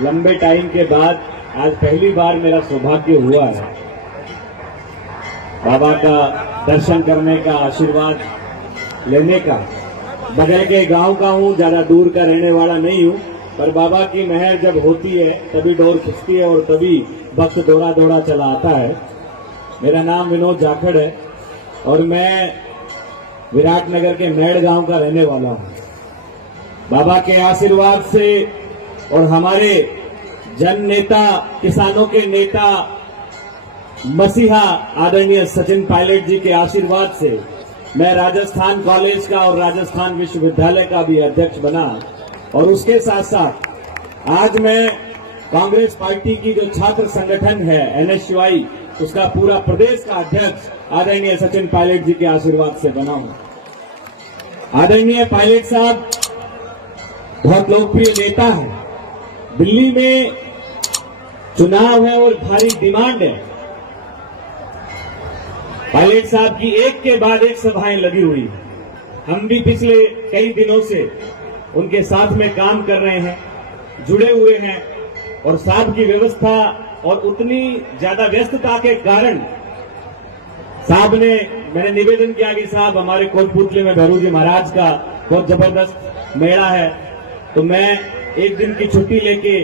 लंबे टाइम के बाद आज पहली बार मेरा सौभाग्य हुआ है बाबा का दर्शन करने का, आशीर्वाद लेने का। बगल के गांव का हूं, ज्यादा दूर का रहने वाला नहीं हूं, पर बाबा की मेहर जब होती है तभी डोर खिंचती है और तभी वक्त दौड़ा दौड़ा चला आता है। मेरा नाम विनोद जाखड़ है और मैं विराटनगर के मेड़ गांव का रहने वाला हूं। बाबा के आशीर्वाद से और हमारे जन नेता, किसानों के नेता, मसीहा आदरणीय सचिन पायलट जी के आशीर्वाद से मैं राजस्थान कॉलेज का और राजस्थान विश्वविद्यालय का भी अध्यक्ष बना। और उसके साथ साथ आज मैं कांग्रेस पार्टी की जो छात्र संगठन है NSUI, उसका पूरा प्रदेश का अध्यक्ष आदरणीय सचिन पायलट जी के आशीर्वाद से बना हूं। आदरणीय पायलट साहब बहुत लोकप्रिय नेता है। दिल्ली में चुनाव है और भारी डिमांड है। पायलट साहब की एक के बाद एक सभाएं लगी हुई है। हम भी पिछले कई दिनों से उनके साथ में काम कर रहे हैं, जुड़े हुए हैं। और साहब की व्यवस्था और उतनी ज्यादा व्यस्तता के कारण साहब ने, मैंने निवेदन किया कि साहब हमारे कोटपुतली में भैरू जी महाराज का बहुत जबरदस्त मेला है, तो मैं एक दिन की छुट्टी लेके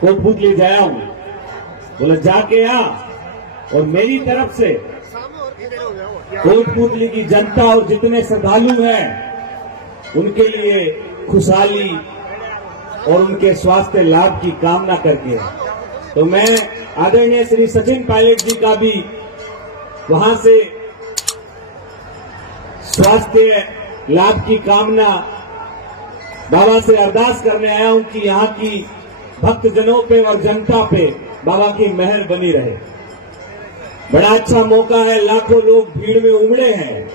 कोटपुतली जाया हूं। बोला जाके आ, और मेरी तरफ से कोटपुतली की जनता और जितने श्रद्धालु हैं उनके लिए खुशहाली और उनके स्वास्थ्य लाभ की कामना करके, तो मैं आदरणीय श्री सचिन पायलट जी का भी वहां से स्वास्थ्य लाभ की कामना बाबा से अरदास करने आया हूं कि यहां की भक्तजनों पे और जनता पे बाबा की मेहर बनी रहे। बड़ा अच्छा मौका है, लाखों लोग भीड़ में उमड़े हैं,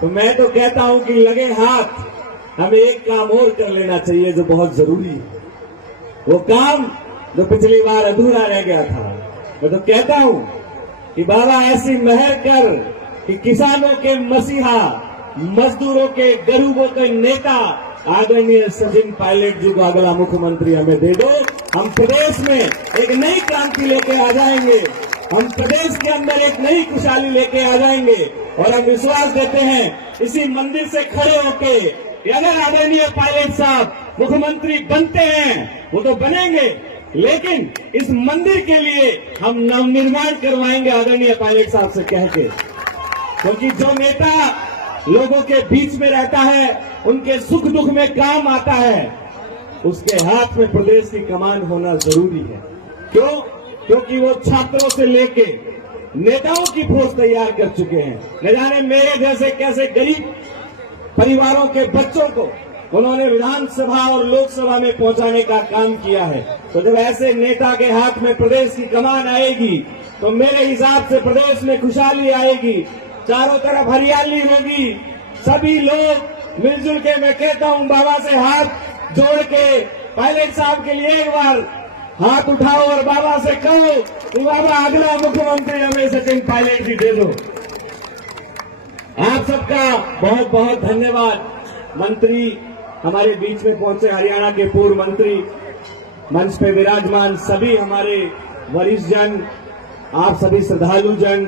तो मैं तो कहता हूं कि लगे हाथ हमें एक काम और कर लेना चाहिए जो बहुत जरूरी है। वो काम जो पिछली बार अधूरा रह गया था। मैं तो कहता हूं कि बाबा ऐसी मेहर कर कि किसानों के मसीहा, मजदूरों के, गरीबों के नेता आदरणीय सचिन पायलट जी को अगला मुख्यमंत्री हमें दे दो। हम प्रदेश में एक नई क्रांति लेके आ जाएंगे, हम प्रदेश के अंदर एक नई खुशहाली लेके आ जाएंगे। और हम विश्वास देते हैं इसी मंदिर से खड़े होके कि अगर आदरणीय पायलट साहब मुख्यमंत्री बनते हैं, वो तो बनेंगे, लेकिन इस मंदिर के लिए हम नवनिर्माण करवाएंगे आदरणीय पायलट साहब से कह के। क्योंकि जो नेता लोगों के बीच में रहता है, उनके सुख दुख में काम आता है, उसके हाथ में प्रदेश की कमान होना जरूरी है। क्यों? क्योंकि वो छात्रों से लेके नेताओं की फौज तैयार कर चुके हैं। न जाने मेरे जैसे कैसे गरीब परिवारों के बच्चों को उन्होंने विधानसभा और लोकसभा में पहुंचाने का काम किया है। तो जब ऐसे नेता के हाथ में प्रदेश की कमान आएगी तो मेरे हिसाब से प्रदेश में खुशहाली आएगी, चारों तरफ हरियाली होगी, सभी लोग मिलजुल के, मैं कहता हूं बाबा से हाथ जोड़ के पायलट साहब के लिए एक बार हाथ उठाओ और बाबा से कहो कि बाबा अगला मुख्यमंत्री हमें सचिन पायलट जी दे दो। आप सबका बहुत बहुत धन्यवाद। मंत्री हमारे बीच में पहुंचे, हरियाणा के पूर्व मंत्री, मंच पे विराजमान सभी हमारे वरिष्ठ जन, आप सभी श्रद्धालु जन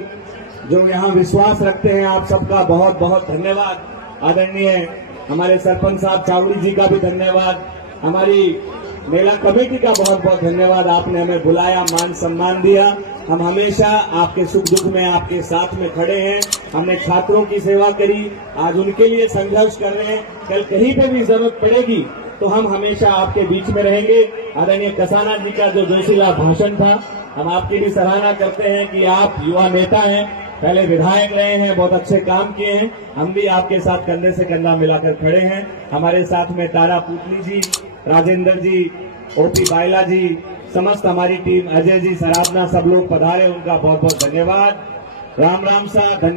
जो यहाँ विश्वास रखते हैं, आप सबका बहुत बहुत धन्यवाद। आदरणीय हमारे सरपंच साहब चावड़ी जी का भी धन्यवाद। हमारी मेला कमेटी का बहुत बहुत धन्यवाद, आपने हमें बुलाया, मान सम्मान दिया। हम हमेशा आपके सुख दुख में आपके साथ में खड़े हैं। हमने छात्रों की सेवा करी, आज उनके लिए संघर्ष कर रहे हैं। कल कहीं पे भी जरूरत पड़ेगी तो हम हमेशा आपके बीच में रहेंगे। आदरणीय कसाना जी का जो जोशीला भाषण था, हम आपकी भी सराहना करते हैं कि आप युवा नेता हैं, पहले विधायक रहे हैं, बहुत अच्छे काम किए हैं। हम भी आपके साथ कंधे से कंधा मिलाकर खड़े हैं। हमारे साथ में तारा पुतली जी, राजेंद्र जी, ओपी बायला जी, समस्त हमारी टीम, अजय जी, सराबना, सब लोग पधारे, उनका बहुत बहुत धन्यवाद। राम राम सा।